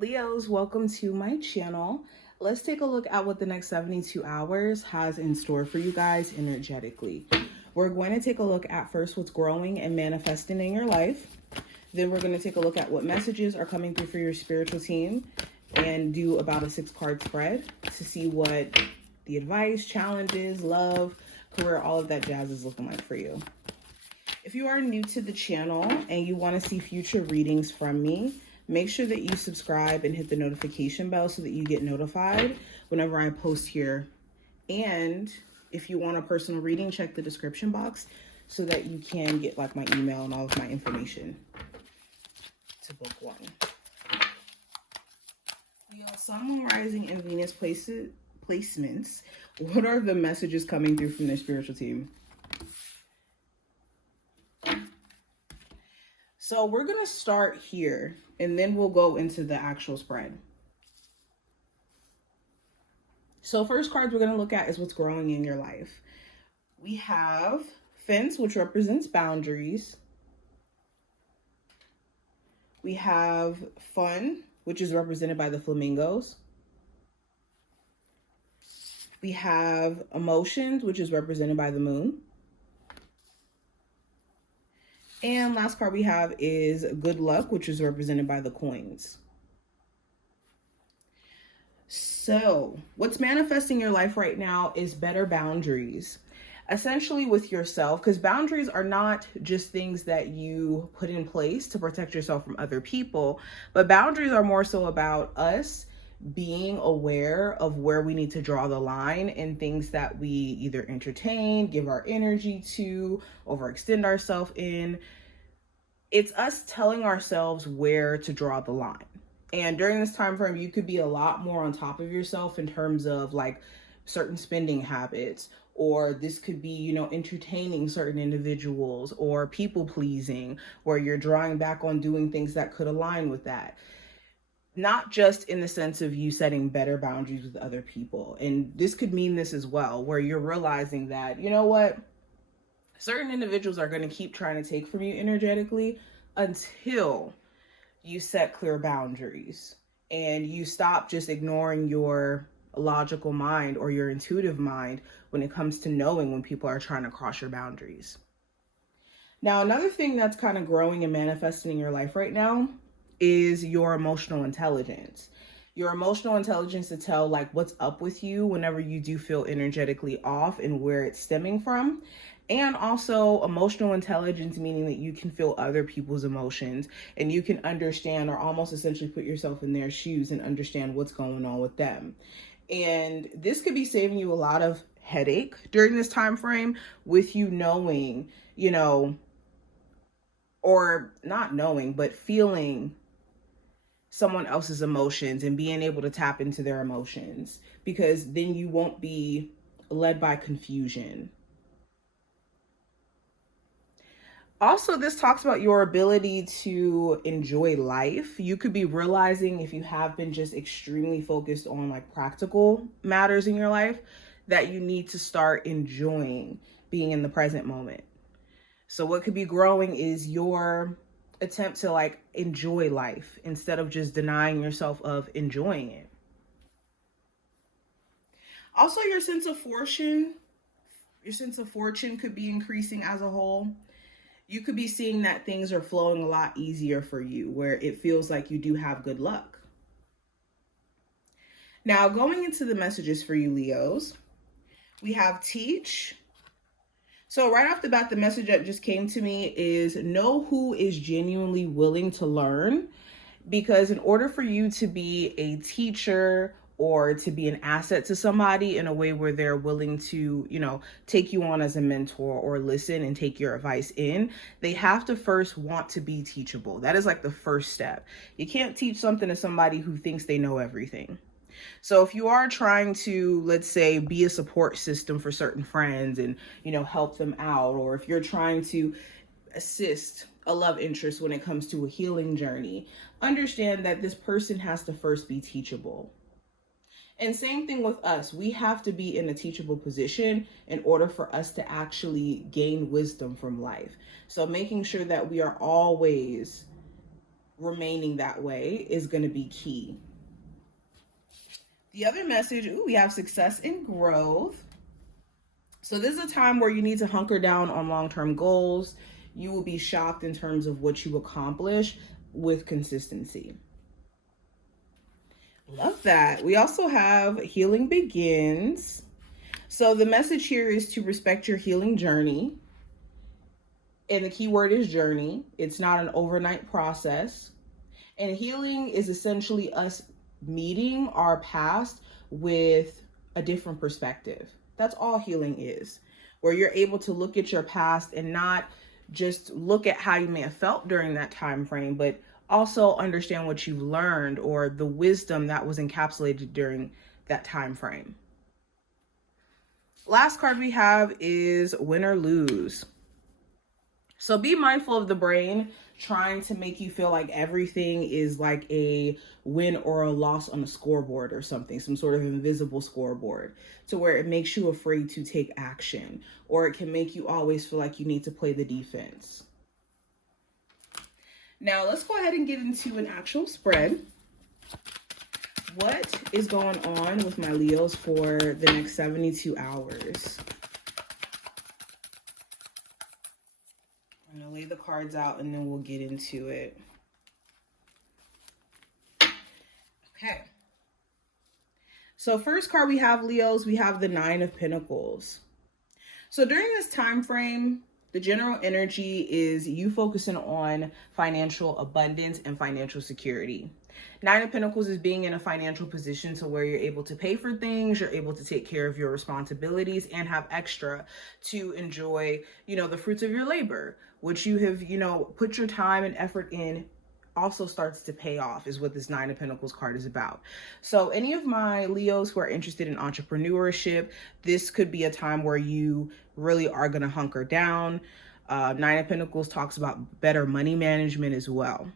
Leos, welcome to my channel. Let's take a look at what the next 72 hours has in store for you guys energetically. We're going to take a look at first what's growing and manifesting in your life. Then we're going to take a look at what messages are coming through for your spiritual team and do about a 6-card spread to see what the advice, challenges, love, career, all of that jazz is looking like for you. If you are new to the channel and you want to see future readings from me, make sure that you subscribe and hit the notification bell so that you get notified whenever I post here. And if you want a personal reading, check the description box so that you can get like my email and all of my information to book one. Leo, Sun, Moon, Rising, and Venus placements. What are the messages coming through from their spiritual team? So we're going to start here and then we'll go into the actual spread. So first cards we're going to look at is what's growing in your life. We have Fence, which represents boundaries. We have Fun, which is represented by the flamingos. We have Emotions, which is represented by the moon. And last card we have is Good Luck, which is represented by the coins. So what's manifesting your life right now is better boundaries, essentially with yourself, because boundaries are not just things that you put in place to protect yourself from other people, but boundaries are more so about us being aware of where we need to draw the line and things that we either entertain, give our energy to, overextend ourselves in. It's us telling ourselves where to draw the line. And during this time frame, you could be a lot more on top of yourself in terms of like certain spending habits, or this could be, entertaining certain individuals, or people pleasing, where you're drawing back on doing things that could align with that. Not just in the sense of you setting better boundaries with other people. And this could mean this as well, where you're realizing that, you know what, certain individuals are going to keep trying to take from you energetically until you set clear boundaries and you stop just ignoring your logical mind or your intuitive mind when it comes to knowing when people are trying to cross your boundaries. Now, another thing that's kind of growing and manifesting in your life right now is your emotional intelligence. Your emotional intelligence to tell like what's up with you whenever you do feel energetically off and where it's stemming from. And also emotional intelligence, meaning that you can feel other people's emotions and you can understand or almost essentially put yourself in their shoes and understand what's going on with them. And this could be saving you a lot of headache during this time frame with you knowing, or not knowing, but feeling someone else's emotions and being able to tap into their emotions, because then you won't be led by confusion. Also, this talks about your ability to enjoy life. You could be realizing, if you have been just extremely focused on like practical matters in your life, that you need to start enjoying being in the present moment. So what could be growing is your attempt to like enjoy life instead of just denying yourself of enjoying it. Also, your sense of fortune could be increasing as a whole. You could be seeing that things are flowing a lot easier for you, where it feels like you do have good luck. Now, going into the messages for you, Leos, we have Teach. So right off the bat, the message that just came to me is know who is genuinely willing to learn, because in order for you to be a teacher or to be an asset to somebody in a way where they're willing to, take you on as a mentor or listen and take your advice in, they have to first want to be teachable. That is like the first step. You can't teach something to somebody who thinks they know everything. So if you are trying to, let's say, be a support system for certain friends and, help them out, or if you're trying to assist a love interest when it comes to a healing journey, understand that this person has to first be teachable. And same thing with us. We have to be in a teachable position in order for us to actually gain wisdom from life. So making sure that we are always remaining that way is going to be key. The other message, we have success and growth. So this is a time where you need to hunker down on long-term goals. You will be shocked in terms of what you accomplish with consistency. Love that. We also have healing begins. So the message here is to respect your healing journey. And the key word is journey. It's not an overnight process. And healing is essentially us meeting our past with a different perspective. That's all healing is, where you're able to look at your past and not just look at how you may have felt during that time frame, but also understand what you've learned or the wisdom that was encapsulated during that time frame. Last card we have is win or lose. So be mindful of the brain trying to make you feel like everything is like a win or a loss on a scoreboard or something, some sort of invisible scoreboard, to where it makes you afraid to take action, or it can make you always feel like you need to play the defense. Now let's go ahead and get into an actual spread. What is going on with my Leos for the next 72 hours? I'm going to lay the cards out and then we'll get into it. Okay. So first card we have, Leos, we have the Nine of Pentacles. So during this time frame, the general energy is you focusing on financial abundance and financial security. Nine of Pentacles is being in a financial position to where you're able to pay for things, you're able to take care of your responsibilities and have extra to enjoy, the fruits of your labor, which you have, put your time and effort in, also starts to pay off, is what this Nine of Pentacles card is about. So any of my Leos who are interested in entrepreneurship, this could be a time where you really are going to hunker down. Nine of Pentacles talks about better money management as well.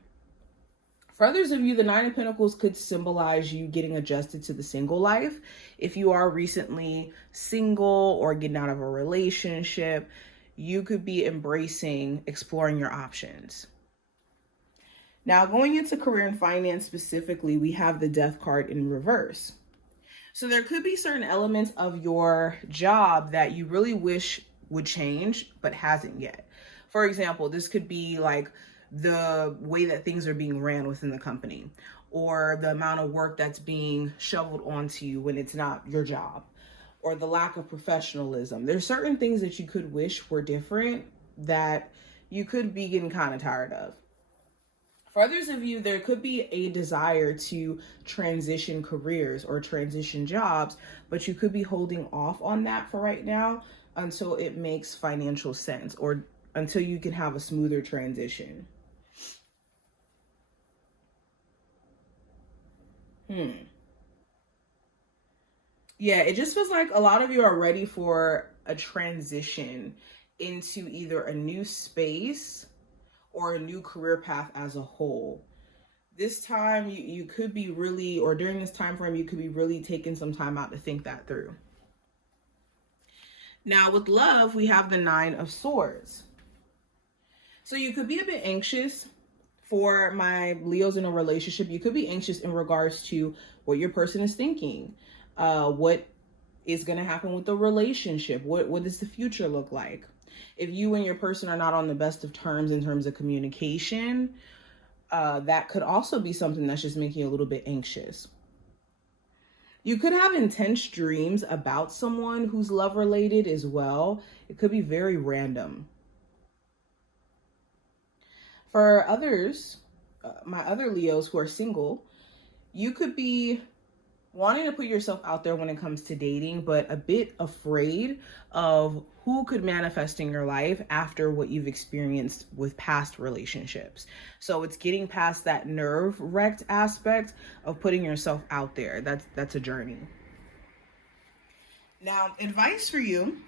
For others of you, the Nine of Pentacles could symbolize you getting adjusted to the single life. If you are recently single or getting out of a relationship, you could be embracing exploring your options. Now, going into career and finance specifically, we have the Death card in reverse. So there could be certain elements of your job that you really wish would change, but hasn't yet. For example, this could be like the way that things are being ran within the company, or the amount of work that's being shoveled onto you when it's not your job, or the lack of professionalism. There's certain things that you could wish were different that you could be getting kind of tired of. For others of you, there could be a desire to transition careers or transition jobs, but you could be holding off on that for right now until it makes financial sense, or until you can have a smoother transition. Yeah, it just feels like a lot of you are ready for a transition into either a new space or a new career path as a whole. This time you could be really, or during this time frame, you could be really taking some time out to think that through. Now with love, we have the Nine of Swords. So you could be a bit anxious. For my Leos in a relationship, you could be anxious in regards to what your person is thinking. What is going to happen with the relationship? What does the future look like? If you and your person are not on the best of terms in terms of communication, that could also be something that's just making you a little bit anxious. You could have intense dreams about someone who's love related as well. It could be very random. For others, my other Leos who are single, you could be wanting to put yourself out there when it comes to dating, but a bit afraid of who could manifest in your life after what you've experienced with past relationships. So it's getting past that nerve-wrecked aspect of putting yourself out there. That's a journey. Now, advice for you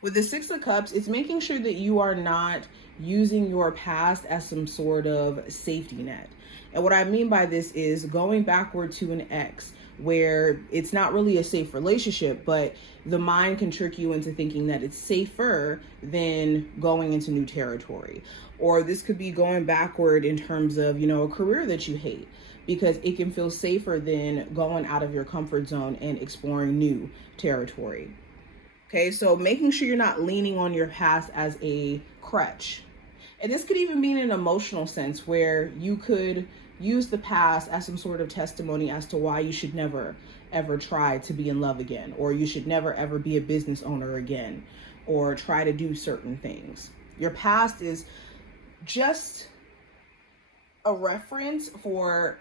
with the Six of Cups, it's making sure that you are not using your past as some sort of safety net. And what I mean by this is going backward to an ex, where it's not really a safe relationship, but the mind can trick you into thinking that it's safer than going into new territory. Or this could be going backward in terms of, a career that you hate, because it can feel safer than going out of your comfort zone and exploring new territory. Okay, so making sure you're not leaning on your past as a crutch. And this could even be in an emotional sense, where you could use the past as some sort of testimony as to why you should never ever try to be in love again, or you should never ever be a business owner again, or try to do certain things. Your past is just a reference for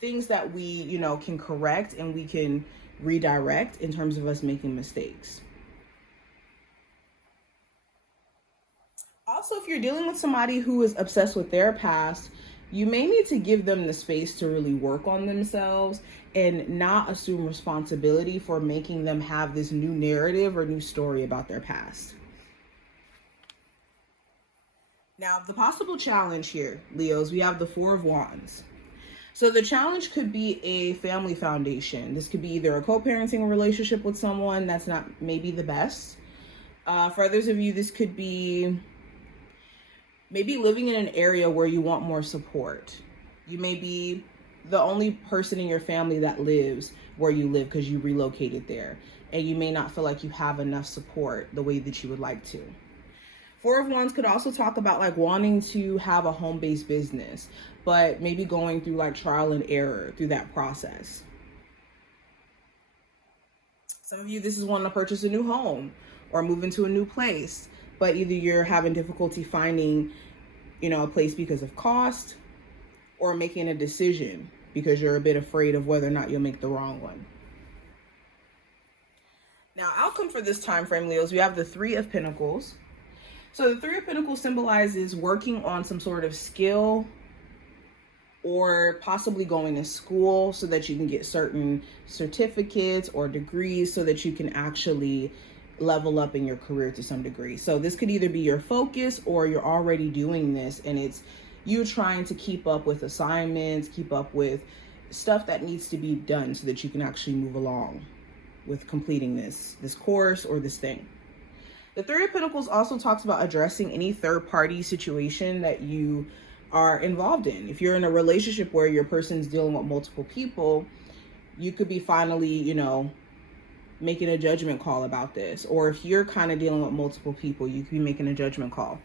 things that we, can correct and we can redirect in terms of us making mistakes. Also, if you're dealing with somebody who is obsessed with their past, you may need to give them the space to really work on themselves and not assume responsibility for making them have this new narrative or new story about their past. Now, the possible challenge here, Leos, we have the Four of Wands. So the challenge could be a family foundation. This could be either a co-parenting relationship with someone that's not maybe the best. For others of you, this could be maybe living in an area where you want more support. You may be the only person in your family that lives where you live because you relocated there, and you may not feel like you have enough support the way that you would like to. Four of Wands could also talk about like wanting to have a home-based business, but maybe going through like trial and error through that process. Some of you, this is wanting to purchase a new home or move into a new place, but either you're having difficulty finding, a place because of cost, or making a decision because you're a bit afraid of whether or not you'll make the wrong one. Now, outcome for this time frame, Leos, we have the Three of Pentacles. So the Three of Pentacles symbolizes working on some sort of skill, or possibly going to school so that you can get certain certificates or degrees so that you can actually level up in your career to some degree. So this could either be your focus, or you're already doing this and it's you trying to keep up with assignments, keep up with stuff that needs to be done so that you can actually move along with completing this course or this thing. The Three of Pentacles also talks about addressing any third-party situation that you are involved in. If you're in a relationship where your person's dealing with multiple people, you could be finally, making a judgment call about this. Or if you're kind of dealing with multiple people, you could be making a judgment call.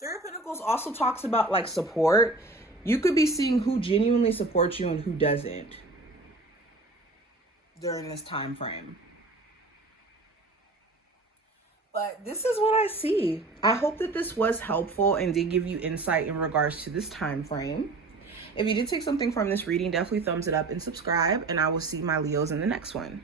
Three of Pentacles also talks about like support. You could be seeing who genuinely supports you and who doesn't during this time frame. But this is what I see. I hope that this was helpful and did give you insight in regards to this time frame. If you did take something from this reading, definitely thumbs it up and subscribe, and I will see my Leos in the next one.